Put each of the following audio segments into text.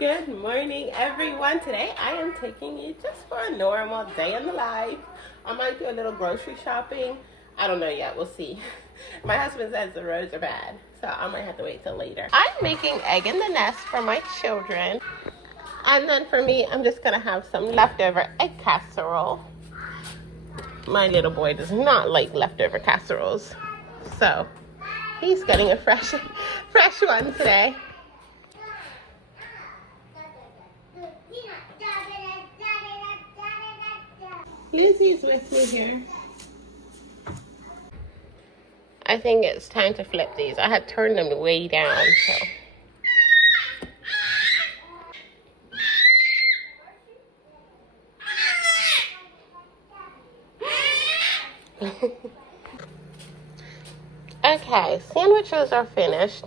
Good morning, everyone. Today I am taking you just for a normal day in the life. I might do a little grocery shopping. I don't know yet. We'll see. My husband says the roads are bad, so I might have to wait till later. I'm making egg in the nest for my children. And then for me, I'm just going to have some leftover egg casserole. My little boy does not like leftover casseroles, so he's getting a fresh one today. Lizzie's with me here. I think it's time to flip these. I had turned them way down, so. Okay, sandwiches are finished.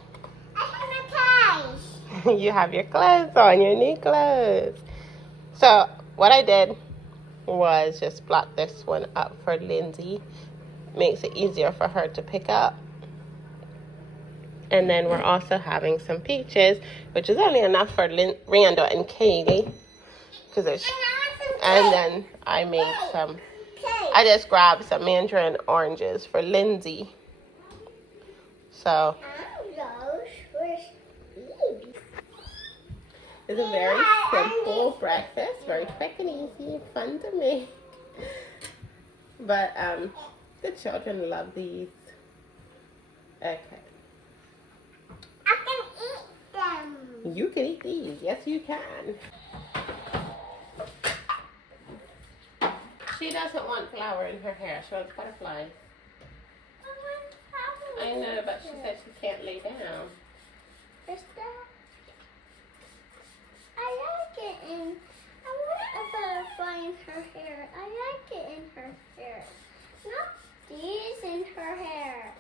You have your clothes on, your new clothes. So what I did was just block this one up for Lindsay. Makes it easier for her to pick up. And then we're also having some peaches, which is only enough for Randall and Katie. And then I made some, I just grabbed some mandarin oranges for Lindsay. So it's a very simple breakfast, very quick and easy, fun to make. But the children love these. Okay. I can eat them. You can eat these. Yes, you can. She doesn't want flour in her hair. She wants butterflies. I know, but she said she can't lay down. I like it in. I want a butterfly in her hair. I like it in her hair. Not these in her hair.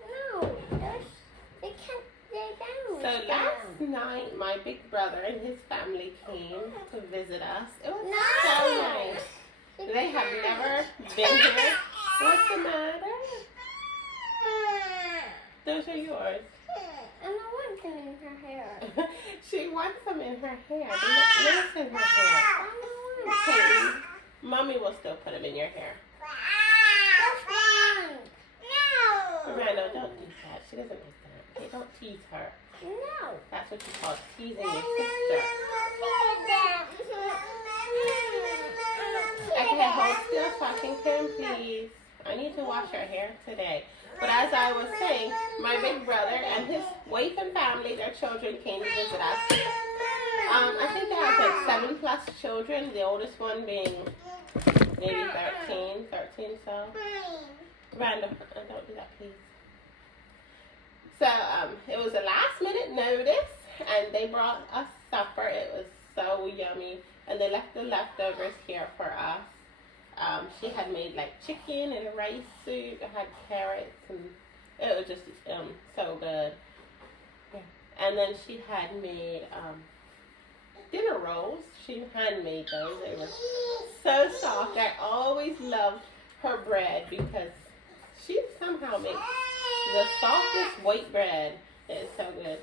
No, they can't lay down. So last night, my big brother and his family came to visit us. It was so nice. They have never been here. What's the matter? Those are yours. I don't want them in her hair. She wants them in her hair. They look nice in her hair. I don't want Okay, Mommy will still put them in your hair. No. Randall, don't do that. She doesn't like that. Okay, don't tease her. No. That's what you call teasing your sister. Okay, hold still so I can come, please. I need to wash her hair today. But as I was saying, my big brother and his wife and family, their children came to visit us. I think they have like 7+ children, the oldest one being maybe 13 so. Randall, don't do that, please. So it was a last minute notice, and they brought us supper. It was so yummy, and they left the leftovers here for us. She had made like chicken and a rice soup. It had carrots, and it was just so good. And then she had made dinner rolls. She handmade those. They were so soft. I always loved her bread because she somehow makes the softest white bread. It is so good.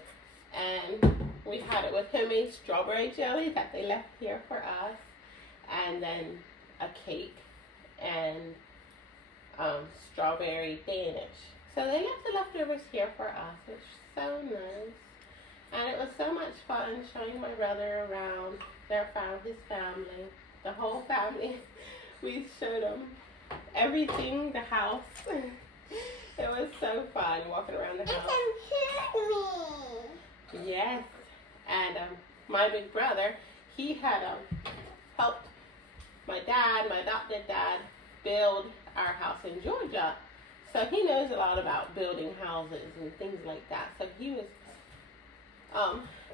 And we had it with homemade strawberry jelly that they left here for us. And then a cake and strawberry Danish. So they left the leftovers here for us, which is so nice. And it was so much fun showing my brother around his family, the whole family. We showed them everything, the house. It was so fun walking around the house. It can hurt me. Yes. And my big brother, he had helped my adopted dad, build our house in Georgia. So he knows a lot about building houses and things like that. So he was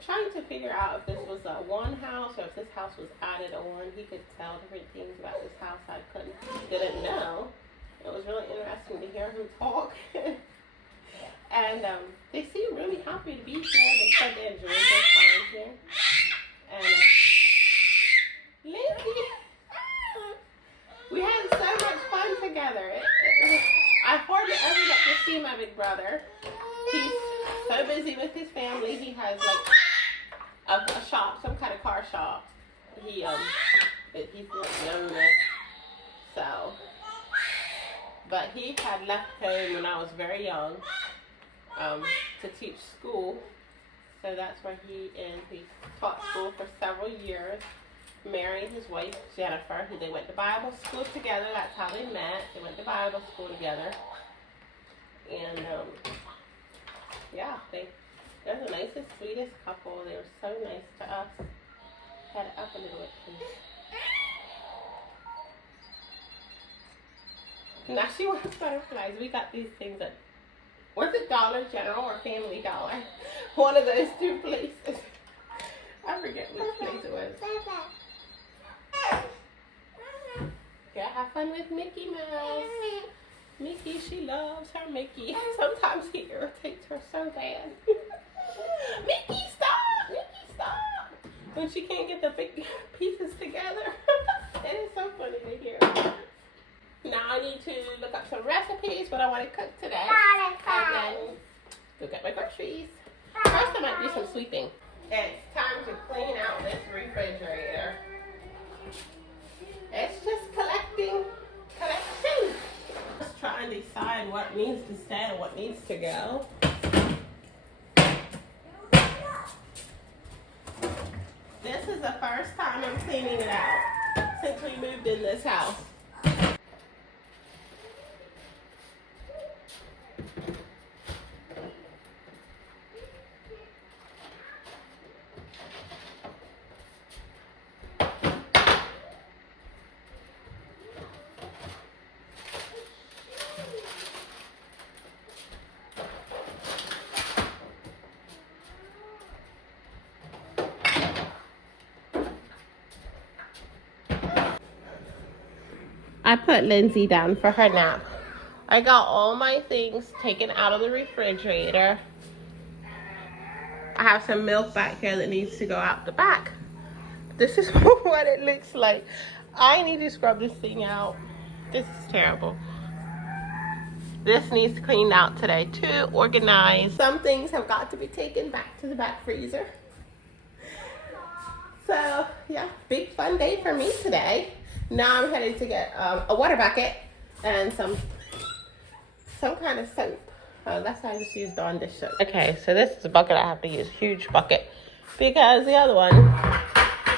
trying to figure out if this was a one house or if this house was added on. He could tell different things about this house I didn't know. It was really interesting to hear him talk. And they seem really happy to be here. They said they enjoyed their time here. And Lindsay, we had so much fun together. I hardly ever get to see my big brother. He's so busy with his family. He has like a shop, some kind of car shop. He's like younger, so. But he had left home when I was very young to teach school. So that's where he is. He taught school for several years. Married his wife Jennifer, who they went to Bible school together. That's how they met. They went to Bible school together. And yeah, they're the nicest, sweetest couple. They were so nice to us. Head up a little bit, please. Now she wants butterflies. We got these things at, was it Dollar General or Family Dollar? One of those two places. I forget which place it was. Yeah, have fun with Mickey Mouse. Mickey, she loves her Mickey. Sometimes he irritates her so bad. Mickey, stop! Mickey, stop! When she can't get the big pieces together. It is so funny to hear. Now I need to look up some recipes, what I want to cook today. And then go get my groceries. First I might do some sweeping. It's time to clean out this refrigerator. It's just collecting. Just trying to decide what needs to stay and what needs to go. This is the first time I'm cleaning it out since we moved in this house. I put Lindsay down for her nap. I got all my things taken out of the refrigerator. I have some milk back here that needs to go out the back. This is what it looks like. I need to scrub this thing out. This is terrible. This needs cleaned out today too, organized. Some things have got to be taken back to the back freezer. So yeah, big fun day for me today. Now I'm headed to get a water bucket and some kind of soap. That's how I just used on dish soap. Okay, so this is a bucket I have to use, huge bucket, because the other one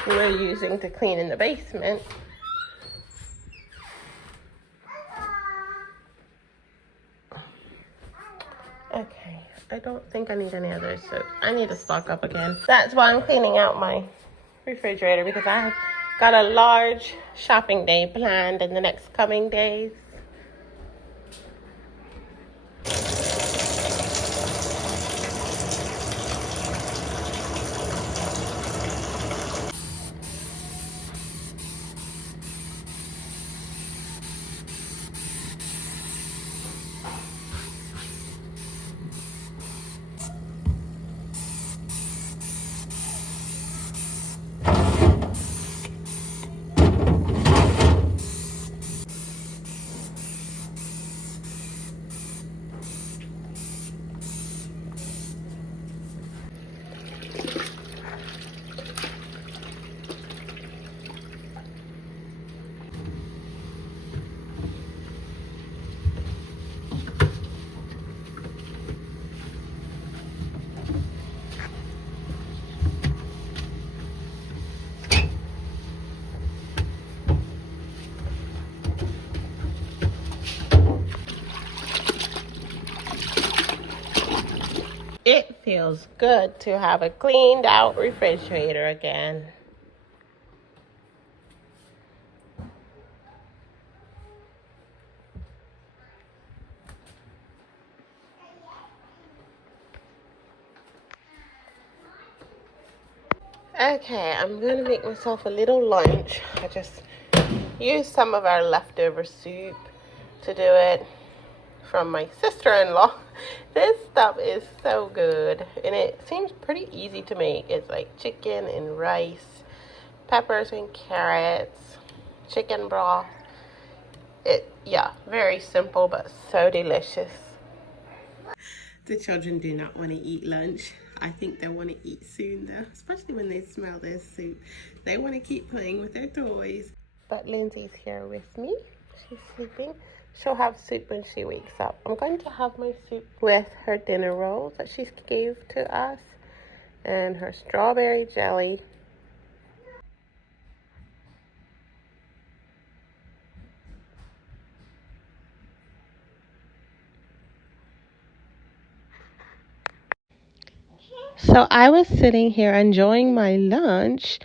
we're using to clean in the basement. Okay, I don't think I need any other soap. I need to stock up again. That's why I'm cleaning out my refrigerator, because I got a large shopping day planned in the next coming days. It feels good to have a cleaned out refrigerator again. Okay, I'm gonna make myself a little lunch. I just used some of our leftover soup to do it from my sister-in-law. This stuff is so good, and it seems pretty easy to make. It's like chicken and rice, peppers and carrots, chicken broth. Yeah, very simple but so delicious. The children do not want to eat lunch. I think they want to eat soon though, especially when they smell their soup. They want to keep playing with their toys. But Lindsay's here with me. She's sleeping. She'll have soup when she wakes up. I'm going to have my soup with her dinner rolls that she gave to us and her strawberry jelly. So I was sitting here enjoying my lunch,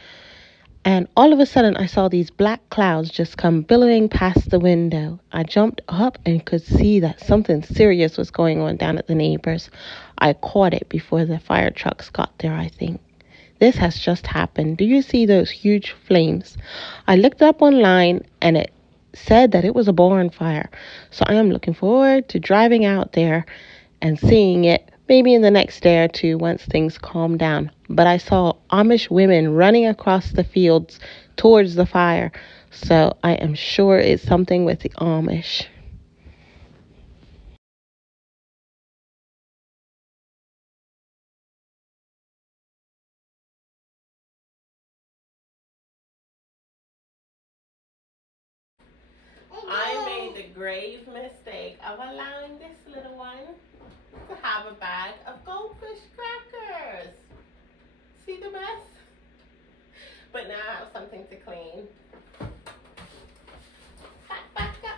and all of a sudden I saw these black clouds just come billowing past the window. I jumped up and could see that something serious was going on down at the neighbors. I caught it before the fire trucks got there, I think. This has just happened. Do you see those huge flames? I looked up online and it said that it was a barn fire. So I am looking forward to driving out there and seeing it maybe in the next day or two once things calm down. But I saw Amish women running across the fields towards the fire. So I am sure it's something with the Amish. I made the grave mistake of allowing this little one to have a bag of goldfish crackers. See the mess? But now I have something to clean. Back up.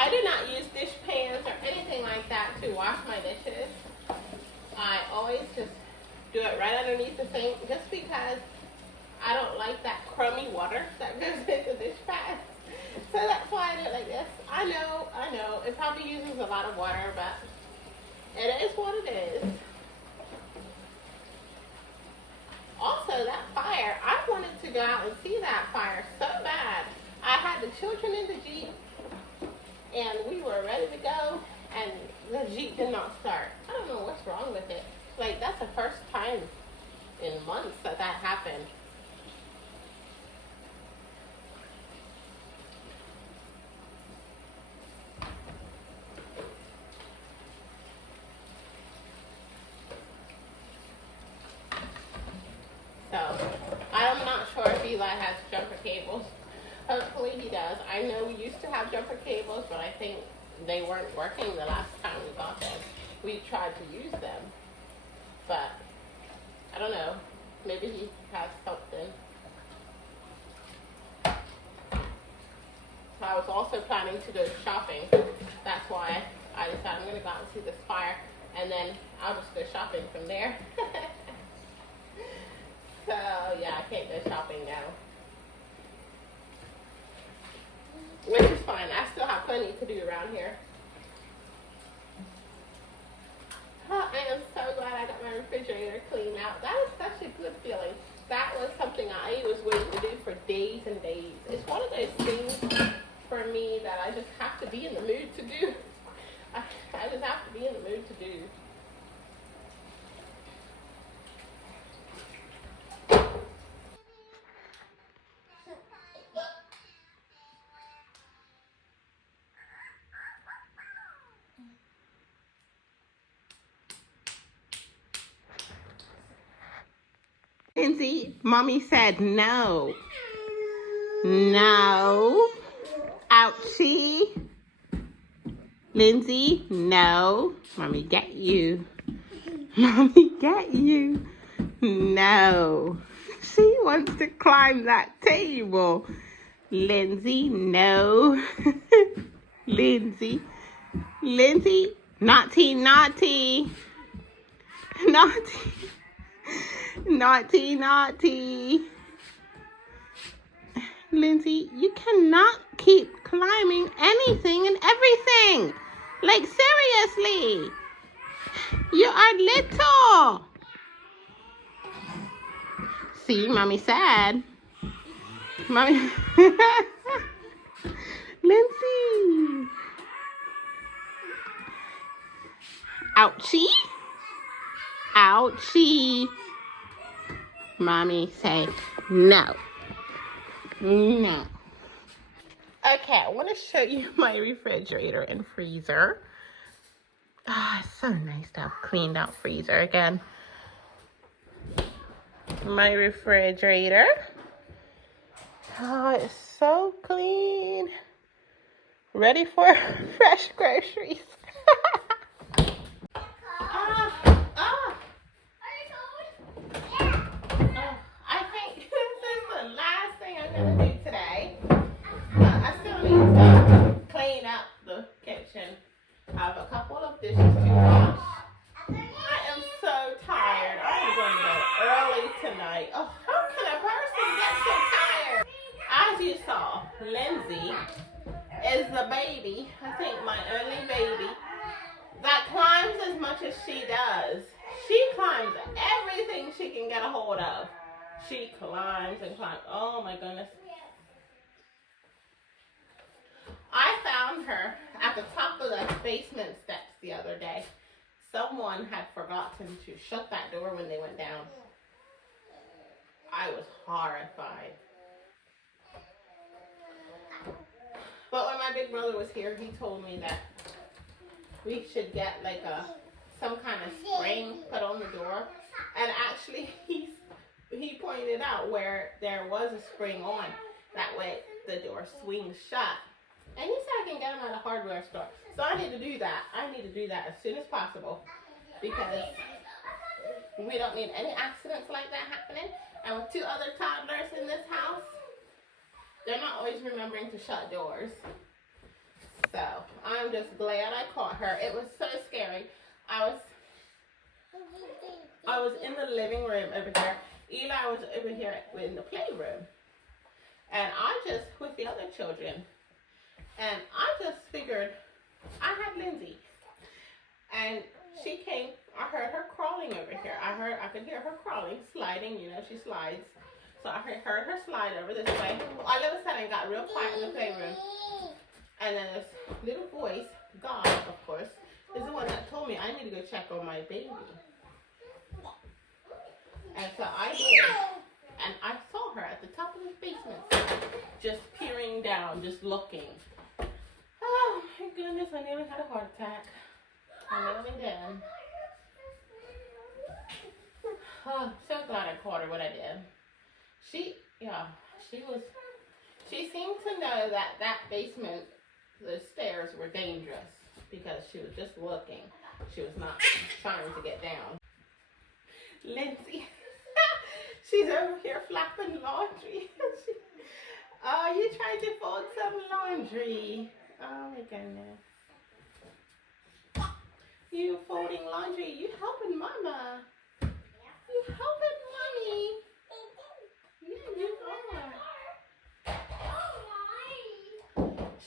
I do not use dish pans or anything like that to wash my dishes. I always just do it right underneath the sink just because I don't like that crummy water that goes into dish pads. So that's why I do it like this. I know. It probably uses a lot of water, but it is what it is. Also, that fire, I wanted to go out and see that fire so bad. I had the children in the Jeep, and we were ready to go, and the Jeep did not start. I don't know what's wrong with it. Like, that's the first time in months that happened. So, I'm not sure if Eli has jumper cables. Hopefully he does. I know we used to have jumper cables, but I think they weren't working the last time we got them. We tried to use them, but I don't know. Maybe he has something. I was also planning to go shopping. That's why I decided I'm going to go out and see this fire, and then I'll just go shopping from there. So, yeah, I can't go shopping now. Which is fine. I still have plenty to do around here. Oh, I am so glad I got my refrigerator cleaned out. That was such a good feeling. That was something I was waiting to do for days and days. It's one of those things for me that I just have to be in the mood to do. I just have to be in the mood to do. Lindsay, mommy said no. No. Ouchie. Lindsay, no. Mommy get you. Mommy get you. No. She wants to climb that table. Lindsay, no. Lindsay. Lindsay, naughty, naughty. Naughty. Naughty, naughty. Lindsay, you cannot keep climbing anything and everything. Like, seriously. You are little. See, mommy said. Mommy. Lindsay. Ouchie. Ouchie. Mommy say no. No. Okay, I want to show you my refrigerator and freezer. Ah, it's so nice to have cleaned out freezer again. My refrigerator. Oh, it's so clean. Ready for fresh groceries. I think this is the last thing I'm going to do today. I still need to clean up the kitchen. I have a couple of dishes to wash. I am so tired. I'm going to bed early tonight. Oh, how can a person get so tired? As you saw, Lindsay is the baby, I think my only baby, that climbs as much as she does. She climbs everything she can get a hold of. She climbs and climbs. Oh my goodness. I found her at the top of the basement steps the other day. Someone had forgotten to shut that door when they went down. I was horrified. But when my big brother was here, he told me that we should get like some kind of spring put on the door. And actually, he pointed out where there was a spring on. That way the door swings shut. And he said I can get them at a hardware store. So I need to do that. I need to do that as soon as possible. Because we don't need any accidents like that happening. And with 2 other toddlers in this house, they're not always remembering to shut doors. So I'm just glad I caught her. It was so scary. I was in the living room over here. Eli was over here in the playroom. And I just, with the other children, and I just figured I had Lindsay. And she came, I heard her crawling over here. I could hear her crawling, sliding, you know, she slides. So I heard her slide over this way. All of a sudden, it got real quiet in the playroom. And then this little voice, God, of course, is the one that told me I need to go check on my baby. And so I did. And I saw her at the top of the basement, just peering down, just looking. Oh, my goodness, I nearly had a heart attack. I nearly did. Oh, so glad I caught her when I did. She seemed to know that basement, the stairs were dangerous because she was just looking. She was not trying to get down. Lindsay, she's over here flapping laundry. Oh, you tried to fold some laundry. Oh my goodness. You folding laundry. You helping mama. You helping mommy. Yeah, you are.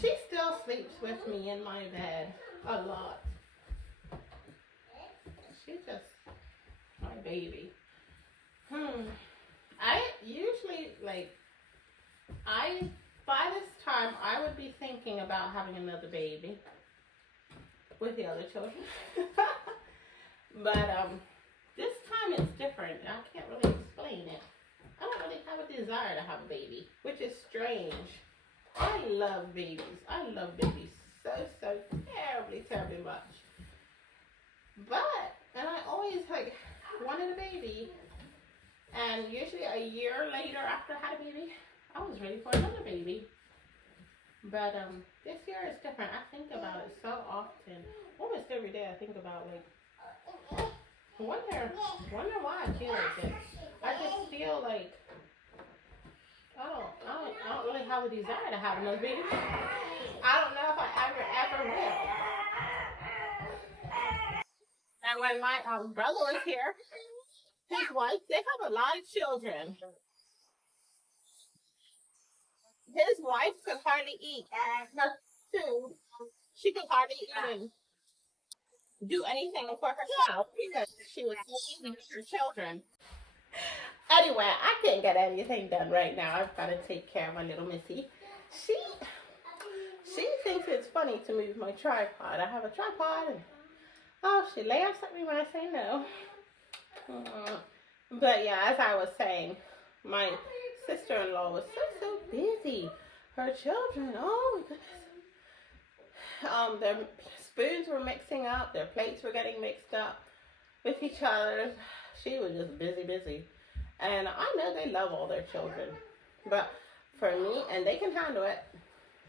She still sleeps with me in my bed a lot. She's just my baby. I usually, by this time, I would be thinking about having another baby with the other children. But this time it's different. I can't really explain it. I don't really have a desire to have a baby, which is strange. I love babies. I love babies so terribly much. But, and I always wanted a baby. And usually a year later after I had a baby, I was ready for another baby. But this year is different. I think about it so often. Almost every day I think about wonder why I feel like this. I just feel like I don't really have a desire to have another baby. I don't know if I ever will. And when my brother was here, his wife, they have a lot of children. His wife could hardly eat her food. She could hardly even do anything for herself because she was so busy with her children. Anyway, I can't get anything done right now. I've got to take care of my little missy. She she thinks it's funny to move my tripod. I have a tripod and she laughs at me when I say no. But yeah, as I was saying, my sister-in-law was so busy. Her children, oh my goodness. Their spoons were mixing up. Their plates were getting mixed up with each other. She was just busy. And I know they love all their children. But for me, and they can handle it.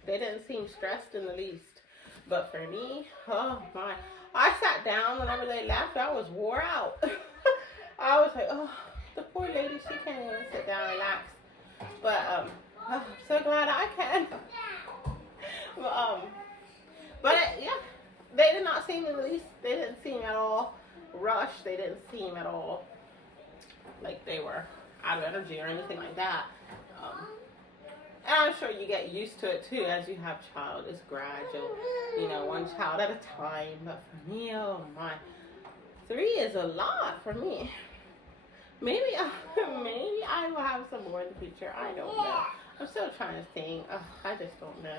They didn't seem stressed in the least. But for me, oh my. I sat down whenever they left. I was wore out. I was like, oh, the poor lady, she can't even sit down and relax. But I'm so glad I can. Yeah, they did not seem in the least. They didn't seem at all rushed. They didn't seem at all like they were out of energy or anything like that. And I'm sure you get used to it too as you have child. It's gradual, one child at a time. But for me, oh my, 3 is a lot for me. Maybe I will have some more in the future. I don't know. I'm still trying to think. I just don't know.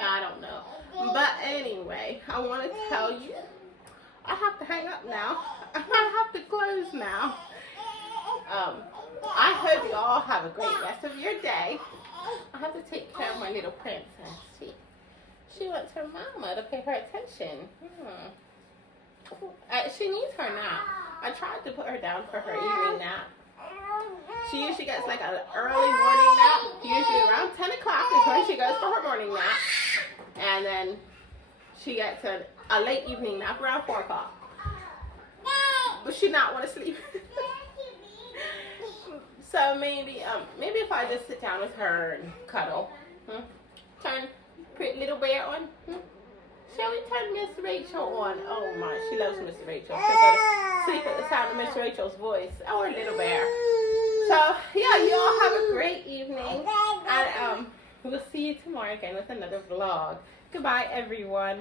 I don't know. But anyway, I want to tell you, I have to hang up now. I have to close now. I hope you all have a great rest of your day. I have to take care of my little princess. She wants her mama to pay her attention. She needs her nap. I tried to put her down for her evening nap. She usually gets like an early morning nap. Usually around 10 o'clock is when she goes for her morning nap. And then she gets a late evening nap around 4 o'clock. But she not want to sleep. So maybe if I just sit down with her and cuddle. Turn Pretty Little Bear on. Shall we turn Miss Rachel on? Oh my, she loves Miss Rachel. She'll go to sleep at the sound of Miss Rachel's voice. Or Little Bear. So yeah, you all have a great evening. And we'll see you tomorrow again with another vlog. Goodbye everyone.